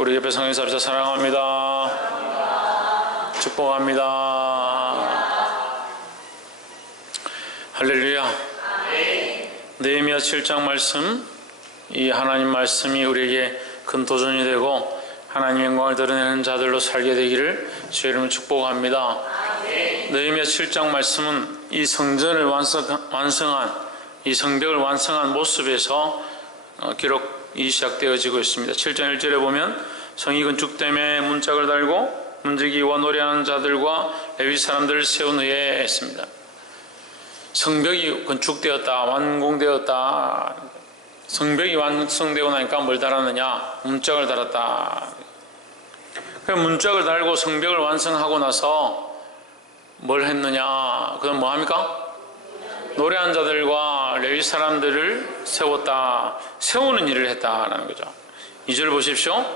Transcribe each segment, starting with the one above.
우리 옆에 성경사 합시다. 사랑합니다. 축복합니다. 할렐루야. 느헤미야 7장 말씀, 이 하나님 말씀이 우리에게 큰 도전이 되고 하나님의 영광을 드러내는 자들로 살게 되기를 주의 이름으로 축복합니다. 느헤미야 7장 말씀은 이 성전을 완성한, 이 성벽을 완성한 모습에서 기록이 시작되어지고 있습니다. 7장 1절에 보면 성이 건축됨에 문짝을 달고 문지기와 노래하는 자들과 레위 사람들을 세운 후에 했습니다. 성벽이 건축되었다, 완공되었다. 성벽이 완성되고 나니까 뭘 달았느냐? 문짝을 달았다. 문짝을 달고 성벽을 완성하고 나서 뭘 했느냐? 그럼 뭐 합니까? 노래하는 자들과 레위 사람들을 세웠다. 세우는 일을 했다라는 거죠. 2절 보십시오.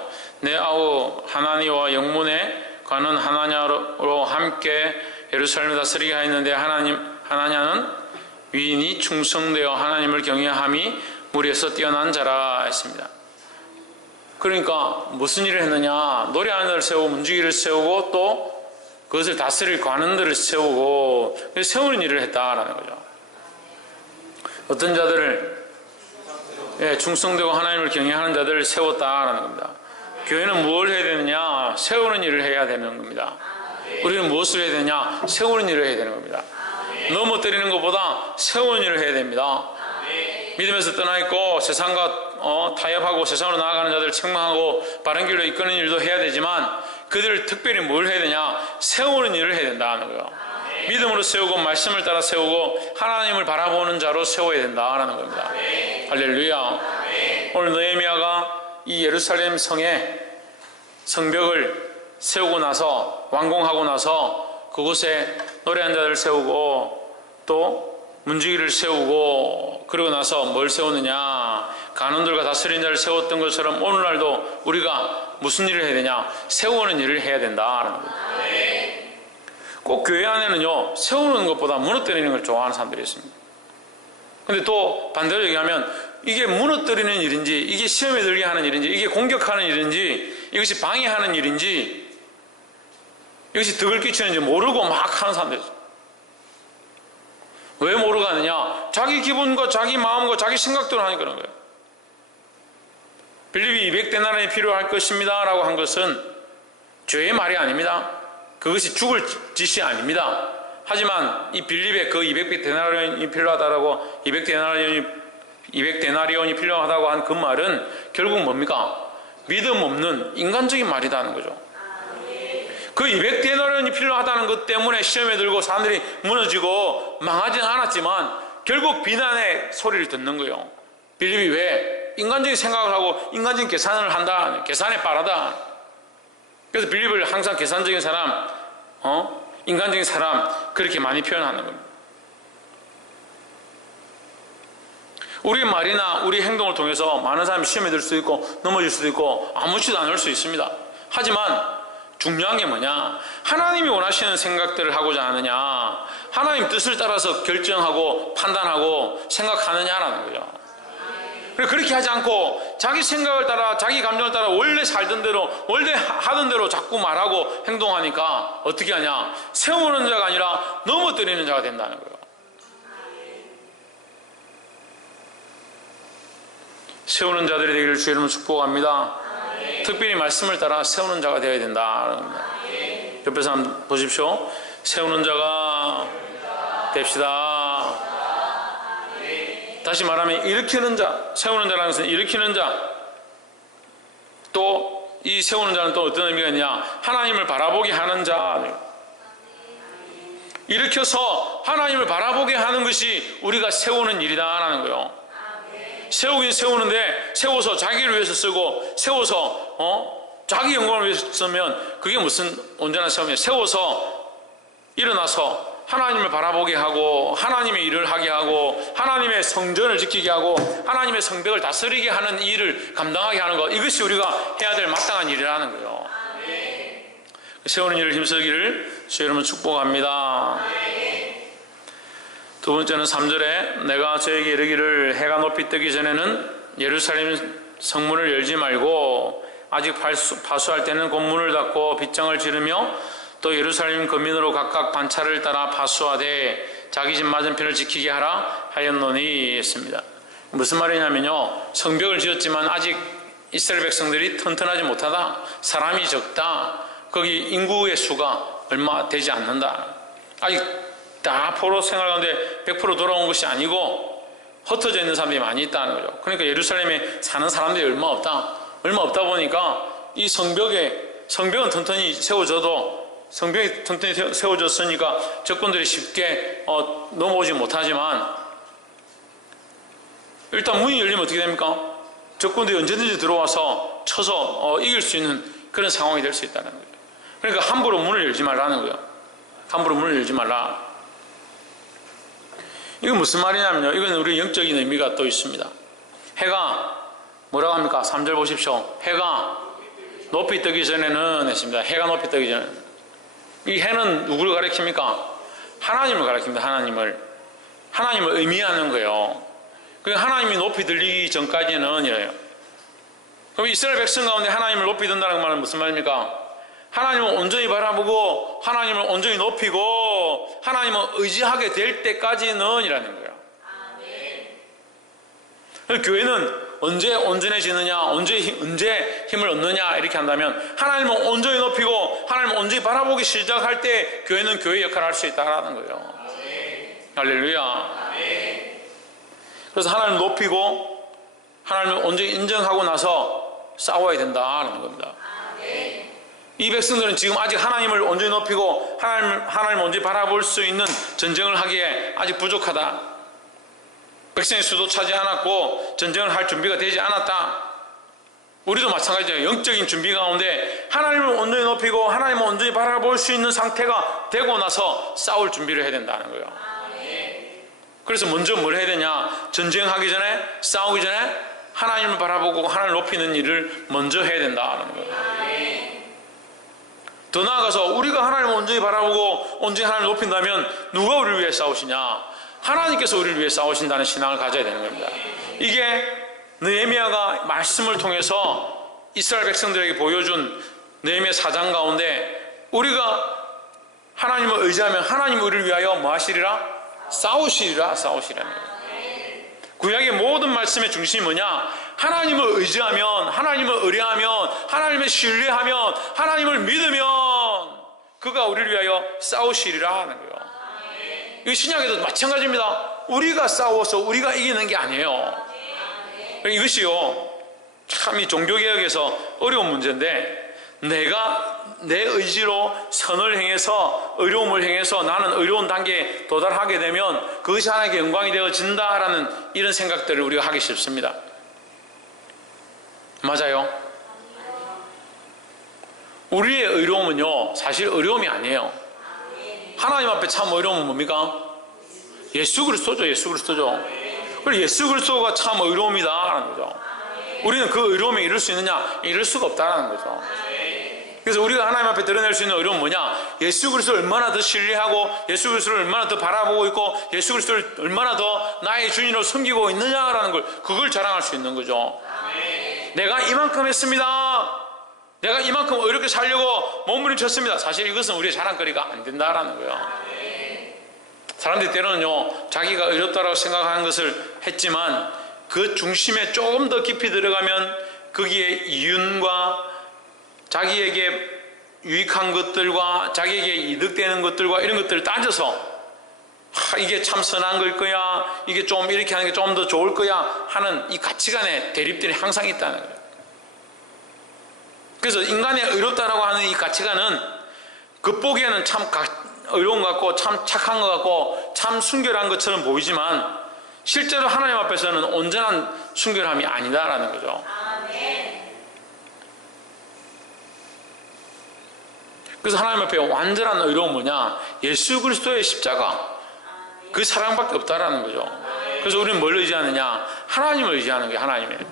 내 아우 하나니와 영문에 가는 하나냐로 함께 예루살렘을 다스리게 하였는데 하나냐는 위인이 충성되어 하나님을 경외함이 무리에서 뛰어난 자라 했습니다. 그러니까 무슨 일을 했느냐? 노래하는 자를 세우고 문지기를 세우고 또 그것을 다스릴 관원들을 세우고 세우는 일을 했다라는 거죠. 어떤 자들을 충성되고 하나님을 경외하는 자들을 세웠다라는 겁니다. 교회는 무엇을 해야 되느냐? 세우는 일을 해야 되는 겁니다. 우리는 무엇을 해야 되냐? 세우는 일을 해야 되는 겁니다. 넘어뜨리는 것보다 세우는 일을 해야 됩니다. 믿음에서 떠나 있고 세상과 타협하고 세상으로 나아가는 자들을 책망하고 바른 길로 이끄는 일도 해야 되지만 그들을 특별히 뭘 해야 되냐? 세우는 일을 해야 된다는 거예요. 믿음으로 세우고 말씀을 따라 세우고 하나님을 바라보는 자로 세워야 된다는 겁니다. 할렐루야. 오늘 느헤미야가 이 예루살렘 성의 성벽을 세우고 나서 완공하고 나서 그곳에 노래하는 자들을 세우고 또 문지기를 세우고 그러고 나서 뭘 세우느냐? 간원들과 다스리는 자를 세웠던 것처럼 오늘날도 우리가 무슨 일을 해야 되냐? 세우는 일을 해야 된다는 겁니다. 꼭 교회 안에는요, 세우는 것보다 무너뜨리는 걸 좋아하는 사람들이 있습니다. 근데 또 반대로 얘기하면 이게 무너뜨리는 일인지, 이게 시험에 들게 하는 일인지, 이게 공격하는 일인지, 이것이 방해하는 일인지, 이것이 덕을 끼치는지 모르고 막 하는 사람들이 있어요. 왜 모르고 하느냐? 자기 기분과 자기 마음과 자기 생각대로 하니까 그런 거예요. 빌립이 200데나리온이 필요할 것입니다 라고 한 것은 죄의 말이 아닙니다. 그것이 죽을 짓이 아닙니다. 하지만 이 빌립의 그 200데나리온이 필요하다라고 200데나리온이 필요하다고 한 그 말은 결국 뭡니까? 믿음 없는 인간적인 말이라는 거죠. 그 200데나리온이 필요하다는 것 때문에 시험에 들고 사람들이 무너지고 망하지는 않았지만 결국 비난의 소리를 듣는 거예요. 빌립이 왜? 인간적인 생각을 하고 인간적인 계산을 한다. 계산에 빠르다. 그래서 빌립을 항상 계산적인 사람, 인간적인 사람 그렇게 많이 표현하는 겁니다. 우리 말이나 우리 행동을 통해서 많은 사람이 시험에 들 수도 있고 넘어질 수도 있고 아무렇지도 않을 수 있습니다. 하지만 중요한 게 뭐냐? 하나님이 원하시는 생각들을 하고자 하느냐? 하나님 뜻을 따라서 결정하고 판단하고 생각하느냐라는 거죠. 그렇게 하지 않고 자기 생각을 따라 자기 감정을 따라 원래 살던 대로 원래 하던 대로 자꾸 말하고 행동하니까 어떻게 하냐? 세우는 자가 아니라 넘어뜨리는 자가 된다는 거예요. 세우는 자들이 되기를 주의 이름으로 축복합니다. 특별히 말씀을 따라 세우는 자가 되어야 된다는 겁니다. 옆에 사람 보십시오. 세우는 자가 됩시다. 다시 말하면 일으키는 자, 세우는 자라는 것은 일으키는 자. 또 이 세우는 자는 또 어떤 의미가 있냐? 하나님을 바라보게 하는 자. 일으켜서 하나님을 바라보게 하는 것이 우리가 세우는 일이다라는 거예요. 세우긴 세우는데 세워서 자기를 위해서 쓰고 세워서 자기 영광을 위해서 쓰면 그게 무슨 온전한 세움이에요. 세워서 일어나서 하나님을 바라보게 하고 하나님의 일을 하게 하고 하나님의 성전을 지키게 하고 하나님의 성벽을 다스리게 하는 일을 감당하게 하는 것, 이것이 우리가 해야 될 마땅한 일이라는 거예요. 세우는 일을 힘쓰기를 주의 이름으로 축복합니다. 두 번째는 3절에 내가 저에게 이르기를 해가 높이 뜨기 전에는 예루살렘 성문을 열지 말고 아직 파수할 때는 곧 문을 닫고 빗장을 지르며 또 예루살렘 거민으로 각각 반차를 따라 파수하되 자기 집 맞은편을 지키게 하라 하였노니 했습니다. 무슨 말이냐면요, 성벽을 지었지만 아직 이스라엘 백성들이 튼튼하지 못하다, 사람이 적다, 거기 인구의 수가 얼마 되지 않는다, 아직 다 포로 생활 가운데 100% 돌아온 것이 아니고 흩어져 있는 사람들이 많이 있다는 거죠. 그러니까 예루살렘에 사는 사람들이 얼마 없다 보니까 이 성벽은 튼튼히 세워졌으니까 적군들이 쉽게 넘어오지 못하지만, 일단 문이 열리면 어떻게 됩니까? 적군들이 언제든지 들어와서 쳐서 이길 수 있는 그런 상황이 될 수 있다는 거죠. 그러니까 함부로 문을 열지 말라는 거예요. 함부로 문을 열지 말라. 이건 무슨 말이냐면요, 이건 우리 영적인 의미가 또 있습니다. 해가 뭐라고 합니까? 3절 보십시오. 해가 높이 뜨기 전에는 했습니다. 해가 높이 뜨기 전에. 이 해는 누구를 가리킵니까? 하나님을 가리킵니다. 하나님을 의미하는 거예요. 하나님이 높이 들리기 전까지는 이래요. 그럼 이스라엘 백성 가운데 하나님을 높이 든다는 말은 무슨 말입니까? 하나님을 온전히 바라보고 하나님을 온전히 높이고 하나님을 의지하게 될 때까지는 이라는 거예요. 아멘. 교회는 언제 온전해지느냐, 언제 힘을 얻느냐 이렇게 한다면 하나님을 온전히 높이고 하나님을 온전히 바라보기 시작할 때 교회는 교회 역할을 할 수 있다는 거예요. 아멘. 할렐루야. 아멘. 그래서 하나님을 높이고 하나님을 온전히 인정하고 나서 싸워야 된다는 겁니다. 아멘. 이 백성들은 지금 아직 하나님을 온전히 높이고 하나님을 온전히 바라볼 수 있는 전쟁을 하기에 아직 부족하다. 백성의 수도 차지 않았고 전쟁을 할 준비가 되지 않았다. 우리도 마찬가지예요. 영적인 준비 가운데 하나님을 온전히 높이고 하나님을 온전히 바라볼 수 있는 상태가 되고 나서 싸울 준비를 해야 된다는 거예요. 그래서 먼저 뭘 해야 되냐? 전쟁하기 전에, 싸우기 전에 하나님을 바라보고 하나님을 높이는 일을 먼저 해야 된다는 거예요. 더 나아가서 우리가 하나님을 온전히 바라보고 온전히 하나님을 높인다면 누가 우리를 위해 싸우시냐? 하나님께서 우리를 위해 싸우신다는 신앙을 가져야 되는 겁니다. 이게 느헤미야가 말씀을 통해서 이스라엘 백성들에게 보여준 느헤미야 4장 가운데 우리가 하나님을 의지하면 하나님이 우리를 위하여 뭐 하시리라? 싸우시리라는 거예요. 구약의 모든 말씀의 중심이 뭐냐? 하나님을 의지하면, 하나님을 의뢰하면, 하나님을 신뢰하면, 하나님을 믿으면 그가 우리를 위하여 싸우시리라는 거예요. 이 신약에도 마찬가지입니다. 우리가 싸워서 우리가 이기는 게 아니에요. 이것이요, 참 이 종교개혁에서 어려운 문제인데, 내가 내 의지로 선을 행해서 의로움을 행해서 나는 의로운 단계에 도달하게 되면 그것이 하나님께 영광이 되어진다라는 이런 생각들을 우리가 하기 쉽습니다. 맞아요? 우리의 의로움은요, 사실 의로움이 아니에요. 하나님 앞에 참 의로움은 뭡니까? 예수 그리스도죠. 예수 그리스도죠. 그리고 예수 그리스도가 참 의로움이다라는 거죠. 우리는 그 의로움에 이룰 수 있느냐? 이룰 수가 없다라는 거죠. 그래서 우리가 하나님 앞에 드러낼 수 있는 의로움은 뭐냐? 예수 그리스도를 얼마나 더 신뢰하고 예수 그리스도를 얼마나 더 바라보고 있고 예수 그리스도를 얼마나 더 나의 주인으로 섬기고 있느냐라는 걸, 그걸 자랑할 수 있는 거죠. 내가 이만큼 했습니다. 내가 이만큼 의롭게 살려고 몸부림쳤습니다. 사실 이것은 우리의 자랑거리가 안 된다라는 거예요. 사람들이 때로는요, 자기가 의롭다라고 생각하는 것을 했지만 그 중심에 조금 더 깊이 들어가면 거기에 이윤과 자기에게 유익한 것들과 자기에게 이득되는 것들과 이런 것들을 따져서 이게 참 선한 걸 거야, 이게 좀 이렇게 하는 게 좀 더 좋을 거야 하는 이 가치관의 대립들이 항상 있다는 거예요. 그래서 인간의 의롭다라고 하는 이 가치관은 겉보기에는 참 의로운 것 같고 참 착한 것 같고 참 순결한 것처럼 보이지만 실제로 하나님 앞에서는 온전한 순결함이 아니다라는 거죠. 그래서 하나님 앞에 완전한 의로움은 뭐냐? 예수 그리스도의 십자가, 그 사랑밖에 없다라는 거죠. 그래서 우리는 뭘 의지하느냐? 하나님을 의지하는 거예요. 하나님을.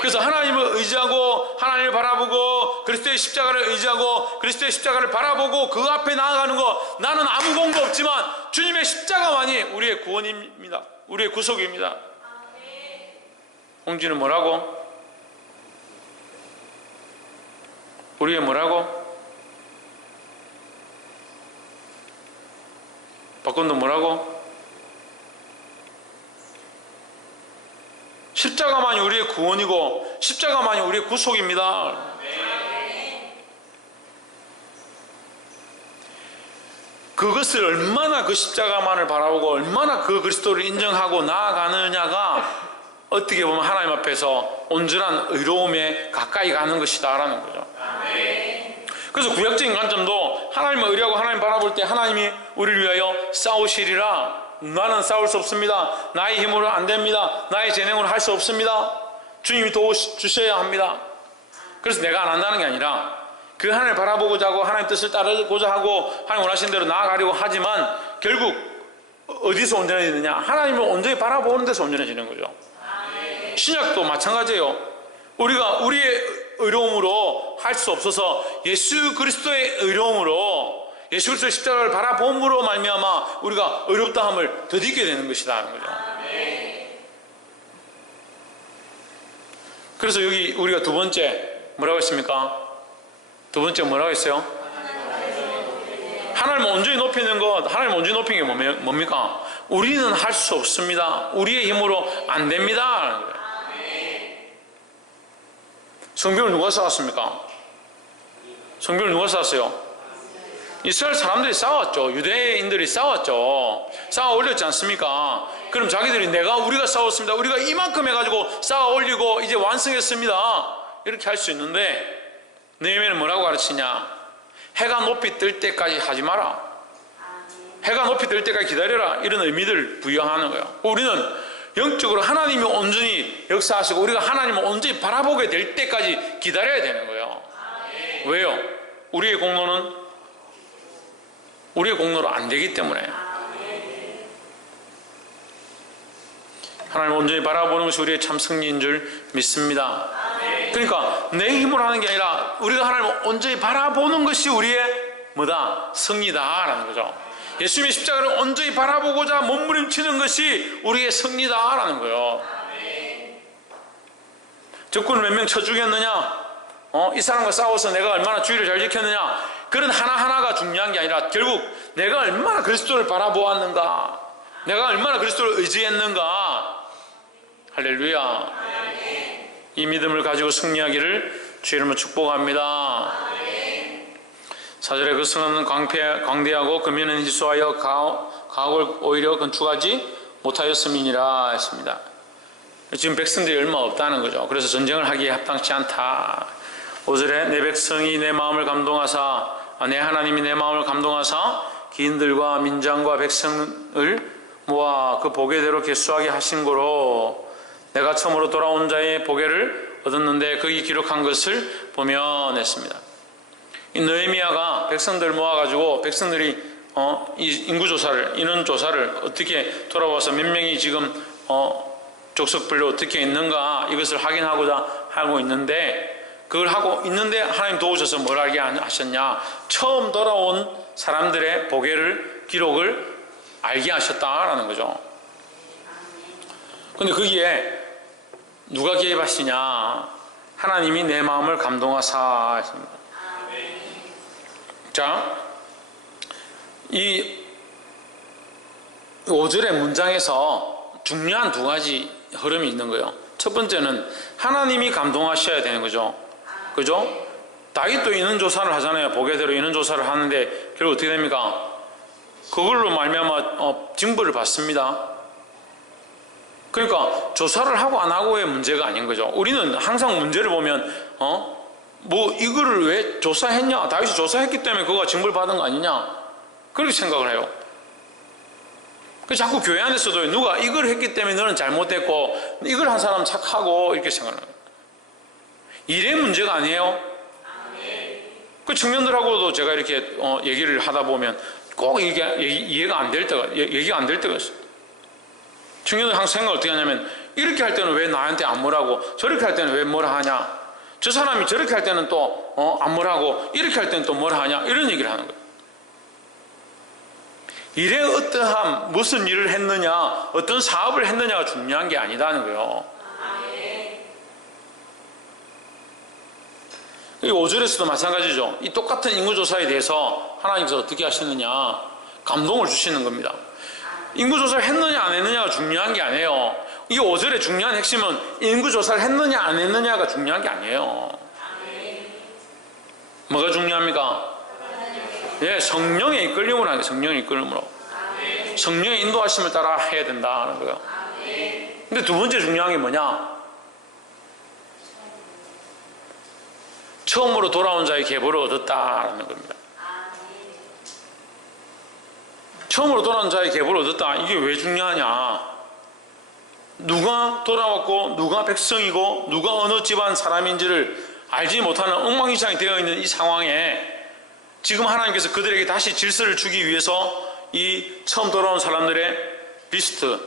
그래서 하나님을 의지하고 하나님을 바라보고 그리스도의 십자가를 의지하고 그리스도의 십자가를 바라보고 그 앞에 나아가는 거, 나는 아무 공도 없지만 주님의 십자가만이 우리의 구원입니다. 우리의 구속입니다. 홍지는 뭐라고? 우리의 뭐라고? 바꾼도 뭐라고? 십자가만이 우리의 구원이고 십자가만이 우리의 구속입니다. 그것을 얼마나 그 십자가만을 바라보고 얼마나 그 그리스도를 인정하고 나아가느냐가 어떻게 보면 하나님 앞에서 온전한 의로움에 가까이 가는 것이다라는 거죠. 그래서 구약적인 관점도 하나님을 의뢰하고 하나님 바라볼 때 하나님이 우리를 위하여 싸우시리라. 나는 싸울 수 없습니다. 나의 힘으로 안 됩니다. 나의 재능으로 할 수 없습니다. 주님이 도와주셔야 합니다. 그래서 내가 안 한다는 게 아니라 그 하나님을 바라보고자 하고 하나님 뜻을 따르고자 하고 하나님 원하시는 대로 나아가려고 하지만 결국 어디서 온전해지느냐? 하나님을 온전히 바라보는 데서 온전해지는 거죠. 신약도 마찬가지예요. 우리가 우리의 의로움으로 할 수 없어서 예수 그리스도의 의로움으로 예수 그리스도의 십자가를 바라봄으로 말미암아 우리가 의롭다함을 덧입게 되는 것이다 하는 거죠. 그래서 여기 우리가 두 번째 뭐라고 했습니까? 두 번째 뭐라고 했어요? 하나님을 온전히 높이는 것, 하나님을 온전히 높이는 게 뭡니까? 우리는 할 수 없습니다. 우리의 힘으로 안 됩니다. 성벽을 누가 쌓았습니까? 성벽을 누가 쌓았어요? 이스라엘 사람들이 쌓았죠. 유대인들이 쌓았죠. 쌓아 올렸지 않습니까? 그럼 자기들이 우리가 쌓았습니다. 우리가 이만큼 해가지고 쌓아 올리고 이제 완성했습니다. 이렇게 할 수 있는데 느헤미야는 뭐라고 가르치냐? 해가 높이 뜰 때까지 하지 마라. 해가 높이 뜰 때까지 기다려라. 이런 의미를 부여하는 거예요. 우리는 영적으로 하나님이 온전히 역사하시고 우리가 하나님을 온전히 바라보게 될 때까지 기다려야 되는 거예요. 왜요? 우리의 공로로 안 되기 때문에. 하나님을 온전히 바라보는 것이 우리의 참 승리인 줄 믿습니다. 그러니까 내 힘으로 하는 게 아니라 우리가 하나님을 온전히 바라보는 것이 우리의 뭐다? 승리다라는 거죠. 예수님의 십자가를 온전히 바라보고자 몸부림치는 것이 우리의 승리다라는 거예요. 적군을 몇 명 쳐 죽였느냐? 이 사람과 싸워서 내가 얼마나 주의를 잘 지켰느냐? 그런 하나하나가 중요한 게 아니라 결국 내가 얼마나 그리스도를 바라보았는가? 내가 얼마나 그리스도를 의지했는가? 할렐루야. 이 믿음을 가지고 승리하기를 주의 이름으로 축복합니다. 4절에 그 성은 광대하고 금연은 일수하여 가옥을 오히려 건축하지 못하였음이니라 했습니다. 지금 백성들이 얼마 없다는 거죠. 그래서 전쟁을 하기에 합당치 않다. 5절에 내 백성이 내 마음을 감동하사 내 하나님이 내 마음을 감동하사 기인들과 민장과 백성을 모아 그 보게대로 개수하게 하신 거로 내가 처음으로 돌아온 자의 보게를 얻었는데 거기 기록한 것을 보면 했습니다. 이 느헤미야가 백성들 모아가지고 백성들이 인구조사를 인원조사를 어떻게 돌아와서 몇 명이 지금 족속별로 어떻게 있는가 이것을 확인하고자 하고 있는데 그걸 하고 있는데 하나님 도우셔서 뭘 알게 하셨냐? 처음 돌아온 사람들의 보게를 기록을 알게 하셨다라는 거죠. 근데 거기에 누가 개입하시냐? 하나님이 내 마음을 감동하사 했습니다. 자, 이 5절의 문장에서 중요한 두 가지 흐름이 있는 거예요. 첫 번째는 하나님이 감동하셔야 되는 거죠. 그죠? 다윗도 인원조사를 하잖아요. 보게대로 인원조사를 하는데 결국 어떻게 됩니까? 그걸로 말미암아 징벌을 받습니다. 그러니까 조사를 하고 안 하고의 문제가 아닌 거죠. 우리는 항상 문제를 보면 이거를 왜 조사했냐? 다윗이 조사했기 때문에 그거가 징벌 받은 거 아니냐? 그렇게 생각을 해요. 자꾸 교회 안에서도 누가 이걸 했기 때문에 너는 잘못됐고 이걸 한 사람 착하고 이렇게 생각을 해요. 일의 문제가 아니에요. 그 청년들하고도 제가 이렇게 얘기를 하다 보면 꼭 이해가 안 될 때가 얘기가 안 될 때가 있어요. 청년들 항상 생각을 어떻게 하냐면 이렇게 할 때는 왜 나한테 안 뭐라고 저렇게 할 때는 왜 뭐라 하냐 저 사람이 저렇게 할 때는 또 안 뭐라고 이렇게 할 때는 또 뭐라 하냐 이런 얘기를 하는 거예요. 일에 어떠함 무슨 일을 했느냐 어떤 사업을 했느냐가 중요한 게 아니다는 거예요. 이 5절에서도 마찬가지죠. 이 똑같은 인구조사에 대해서 하나님께서 어떻게 하시느냐, 감동을 주시는 겁니다. 인구조사를 했느냐 안 했느냐가 중요한 게 아니에요. 이 5절의 중요한 핵심은 인구조사를 했느냐 안 했느냐가 중요한 게 아니에요. 뭐가 중요합니까? 예, 성령의 이끌림으로 하는 거예요. 성령의 이끌림으로. 성령의 인도하심을 따라 해야 된다는 거예요. 근데 두 번째 중요한 게 뭐냐? 처음으로 돌아온 자의 계보를 얻었다라는 겁니다. 처음으로 돌아온 자의 계보를 얻었다. 이게 왜 중요하냐? 누가 돌아왔고 누가 백성이고 누가 어느 집안 사람인지를 알지 못하는 엉망진창이 되어 있는 이 상황에 지금 하나님께서 그들에게 다시 질서를 주기 위해서 이 처음 돌아온 사람들의 리스트,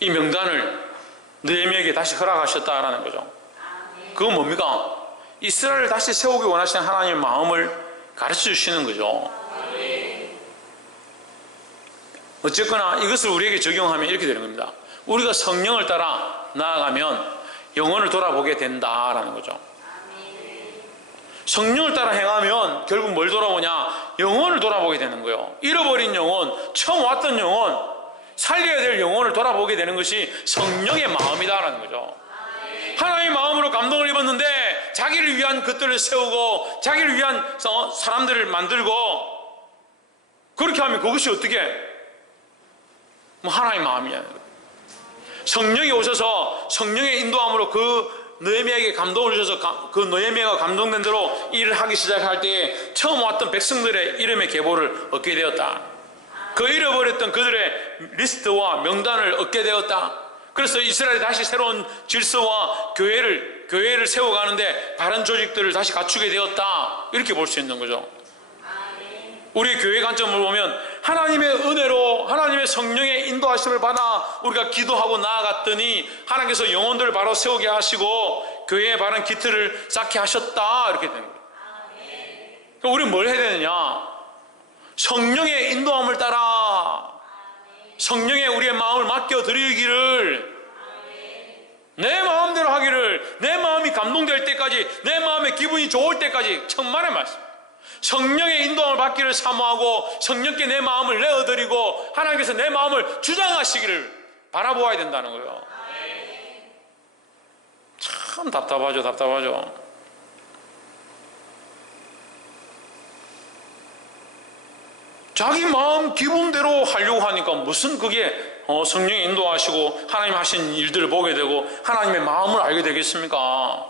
이 명단을 느헤미야에게 다시 허락하셨다라는 거죠. 그건 뭡니까? 이스라엘을 다시 세우기 원하시는 하나님의 마음을 가르쳐 주시는 거죠. 어쨌거나 이것을 우리에게 적용하면 이렇게 되는 겁니다. 우리가 성령을 따라 나아가면 영혼을 돌아보게 된다라는 거죠. 성령을 따라 행하면 결국 뭘 돌아보냐? 영혼을 돌아보게 되는 거예요. 잃어버린 영혼, 처음 왔던 영혼, 살려야 될 영혼을 돌아보게 되는 것이 성령의 마음이다라는 거죠. 하나님의 마음으로 감동을 입었는데 자기를 위한 것들을 세우고 자기를 위한 사람들을 만들고 그렇게 하면 그것이 어떻게 하나님의 마음이야. 성령이 오셔서 성령의 인도함으로 그 느헤미야에게 감동을 주셔서 그 느헤미야가 감동된 대로 일을 하기 시작할 때에 처음 왔던 백성들의 이름의 계보를 얻게 되었다. 그 잃어버렸던 그들의 리스트와 명단을 얻게 되었다. 그래서 이스라엘이 다시 새로운 질서와 교회를 세워가는데 바른 조직들을 다시 갖추게 되었다. 이렇게 볼 수 있는 거죠. 우리의 교회 관점을 보면 하나님의 은혜로 하나님의 성령의 인도하심을 받아 우리가 기도하고 나아갔더니 하나님께서 영혼들을 바로 세우게 하시고 교회의 바른 기틀을 쌓게 하셨다. 이렇게 되는 거예요. 그러니까 우리는 뭘 해야 되느냐? 성령의 인도함을 따라 성령에 우리의 마음을 맡겨드리기를, 내 마음대로 하기를, 내 마음이 감동될 때까지, 내 마음의 기분이 좋을 때까지, 천만의 말씀. 성령의 인도함을 받기를 사모하고 성령께 내 마음을 내어드리고 하나님께서 내 마음을 주장하시기를 바라보아야 된다는 거예요. 참 답답하죠. 자기 마음 기분대로 하려고 하니까 무슨 그게 성령이 인도하시고 하나님 하신 일들을 보게 되고 하나님의 마음을 알게 되겠습니까?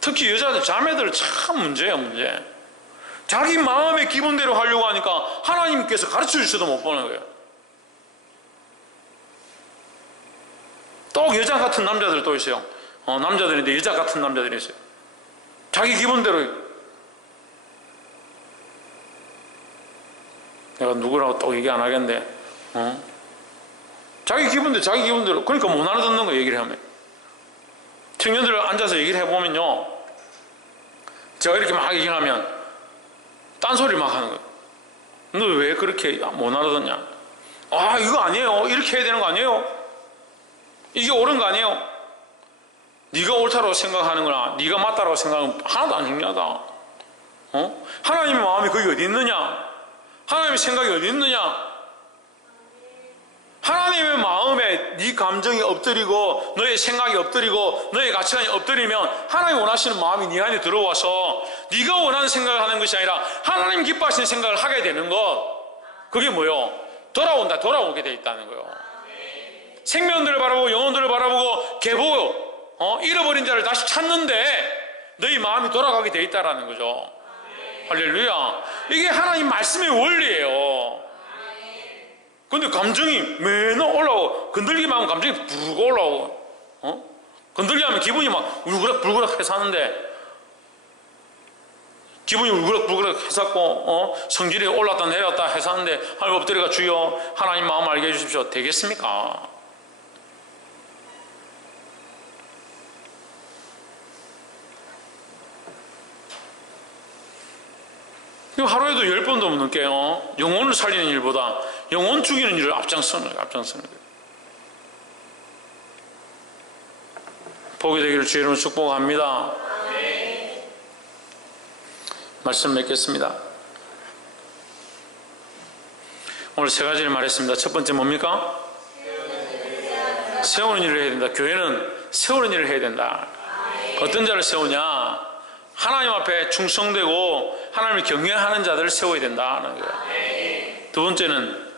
특히 여자들, 자매들 참 문제예요, 문제. 자기 마음의 기분대로 하려고 하니까 하나님께서 가르쳐 주셔도 못 보는 거예요. 또 여자 같은 남자들 또 있어요. 남자들인데 여자 같은 남자들이 있어요. 자기 기분대로. 내가 누구라고 또 얘기 안 하겠는데, 자기 기분대로. 그러니까 못 알아듣는 거예요, 얘기를 하면. 청년들 앉아서 얘기를 해보면요, 제가 이렇게 막 얘기하면 딴소리 막 하는 거예요. 너 왜 그렇게 못 알아듣냐? 아, 이거 아니에요. 이렇게 해야 되는 거 아니에요? 이게 옳은 거 아니에요? 네가 옳다고 생각하는 거나 네가 맞다고 생각하는 건 하나도 안 중요하다. 하나님의 마음이 거기 어디 있느냐? 하나님의 생각이 어디 있느냐? 하나님의 마음에 네 감정이 엎드리고 너의 생각이 엎드리고 너의 가치관이 엎드리면 하나님이 원하시는 마음이 네 안에 들어와서 네가 원하는 생각을 하는 것이 아니라 하나님 기뻐하시는 생각을 하게 되는 것, 그게 뭐요? 돌아오게 돼 있다는 거예요. 생명들을 바라보고 영혼들을 바라보고 계보 잃어버린 자를 다시 찾는데 너희 마음이 돌아가게 돼 있다는 거죠. 할렐루야. 이게 하나님 말씀의 원리예요. 근데 감정이 매너 올라오고, 건들기만 하면 감정이 부르고 올라오고, 건들기 하면 기분이 막 울그락불그락 해서 하는데, 기분이 울그락불그락 해서 성질이 올랐다 내렸다 해서 하는데, 하나님 엎드려가 주여 하나님 마음 알게 해주십시오. 되겠습니까? 하루에도 10번도 넘게 영혼을 살리는 일보다 영혼 죽이는 일을 앞장서는 거예요. 보게 되기를 주의 이름으로 축복합니다. 말씀 맺겠습니다. 오늘 세 가지를 말했습니다. 첫 번째 뭡니까? 세우는 일을 해야 된다. 교회는 세우는 일을 해야 된다. 어떤 자를 세우냐? 하나님 앞에 충성되고 하나님을 경외하는 자들을 세워야 된다는 거예요. 두 번째는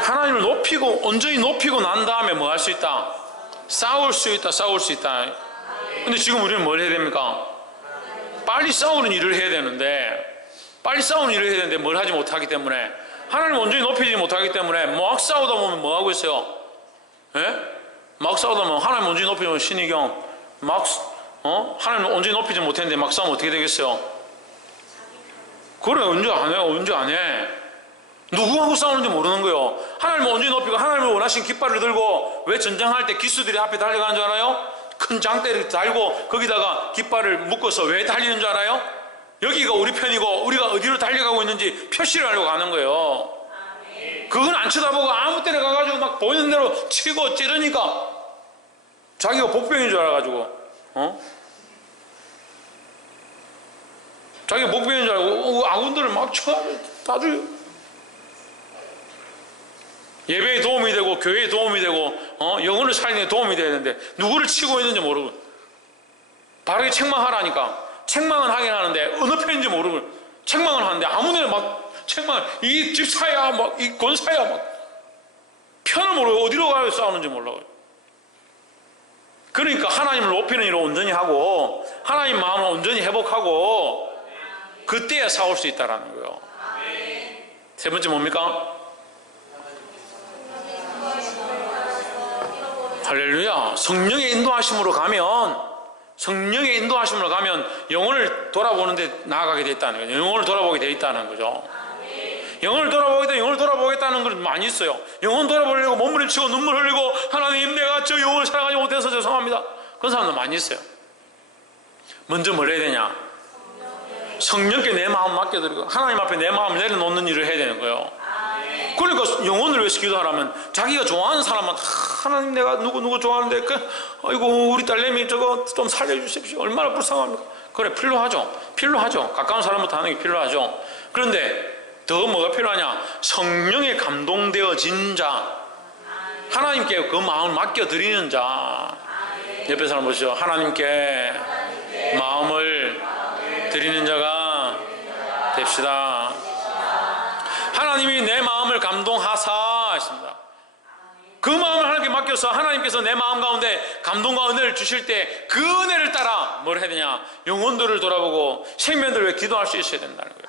하나님을 높이고 온전히 높이고 난 다음에 뭐 할 수 있다? 싸울 수 있다. 싸울 수 있다. 근데 지금 우리는 뭘 해야 됩니까? 빨리 싸우는 일을 해야 되는데, 빨리 싸우는 일을 해야 되는데 뭘 하지 못하기 때문에, 하나님을 온전히 높이지 못하기 때문에 막 싸우다 보면 뭐 하고 있어요? 예? 막 싸우다 보면 하나님 온전히 높이면 신의경 막 하나님 온전히 높이지 못했는데 막 싸우면 어떻게 되겠어요? 그래, 언제 안 해? 언제 안 해? 누구하고 싸우는지 모르는 거예요. 하나님을 온전히 높이고 하나님을 원하신 깃발을 들고, 왜 전쟁할 때 기수들이 앞에 달려가는 줄 알아요? 큰 장대를 달고 거기다가 깃발을 묶어서 왜 달리는 줄 알아요? 여기가 우리 편이고 우리가 어디로 달려가고 있는지 표시를 하려고 가는 거예요. 그건 안 쳐다보고 아무 때나 가가지고 막 보이는 대로 치고 찌르니까 자기가 복병인 줄 알아가지고 자기가 복병인 줄 알고 아군들을 막 쳐가지고 아주 예배에 도움이 되고 교회에 도움이 되고 영혼을 살리는 데 도움이 돼야 되는데 누구를 치고 있는지 모르고 바르게 책망하라니까 책망은 하긴 하는데 어느 편인지 모르고 책망을 하는데 아무데나 막 책망을, 이 집사야 막 이 권사야 막 편을 모르고 어디로 가서 싸우는지 몰라요. 그러니까 하나님을 높이는 일을 온전히 하고 하나님 마음을 온전히 회복하고 그때야 싸울 수 있다라는 거예요. 세 번째 뭡니까? 할렐루야. 성령의 인도하심으로 가면 영혼을 돌아보는데 나아가게 됐다는 거예요. 영혼을 돌아보게 돼 있다는 거죠. 영혼을 돌아보겠다는 걸 많이 있어요. 영혼 돌아보려고 몸부림치고 눈물 흘리고 하나님 내가 저 영혼을 사랑하지 못해서 죄송합니다. 그런 사람도 많이 있어요. 먼저 뭘 해야 되냐? 성령께 내 마음 맡겨드리고 하나님 앞에 내 마음을 내려놓는 일을 해야 되는 거예요. 그러니까 영혼을 위해서 기도하라면 자기가 좋아하는 사람은 하나님 내가 누구 좋아하는데 아이고 우리 딸내미 저거 좀 살려주십시오. 얼마나 불쌍합니까? 그래, 필요하죠. 가까운 사람부터 하는 게 필요하죠. 그런데 더 뭐가 필요하냐? 성령에 감동되어진 자, 하나님께 그 마음을 맡겨드리는 자. 옆에 사람 보시죠. 하나님께 마음을 드리는 자가 됩시다. 하나님이 내 마음을 감동하사 했습니다. 그 마음을 하나님께 맡겨서 하나님께서 내 마음 가운데 감동과 은혜를 주실 때 그 은혜를 따라 뭘 해야 되냐? 영혼들을 돌아보고 생명들을 위해 기도할 수 있어야 된다는 거예요.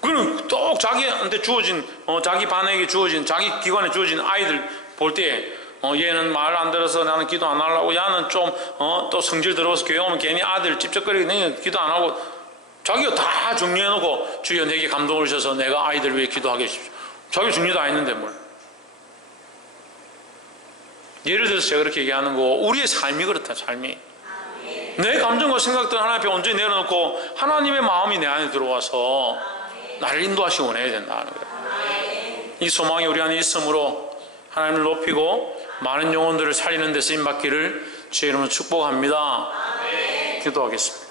그럼 또 자기한테 주어진 자기 반에게 주어진 자기 기관에 주어진 아이들 볼 때 얘는 말 안 들어서 나는 기도 안 하려고, 얘는 좀 또 성질 들어서 교회 오면 괜히 아들 찝쩍거리고 기도 안 하고, 자기가 다 정리해놓고 주여 내게 감동을 주셔서 내가 아이들 위해 기도하게 해주십시오. 자기 정리도 안 했는데 뭘. 예를 들어서 제가 그렇게 얘기하는 거, 우리의 삶이 그렇다. 삶이 내 감정과 생각들 하나님 앞에 온전히 내려놓고 하나님의 마음이 내 안에 들어와서 나를 인도하시고 원해야 된다는 거예요. 이 소망이 우리 안에 있으므로 하나님을 높이고 많은 영혼들을 살리는 데 쓰임받기를 주의 이름으로 축복합니다. 기도하겠습니다.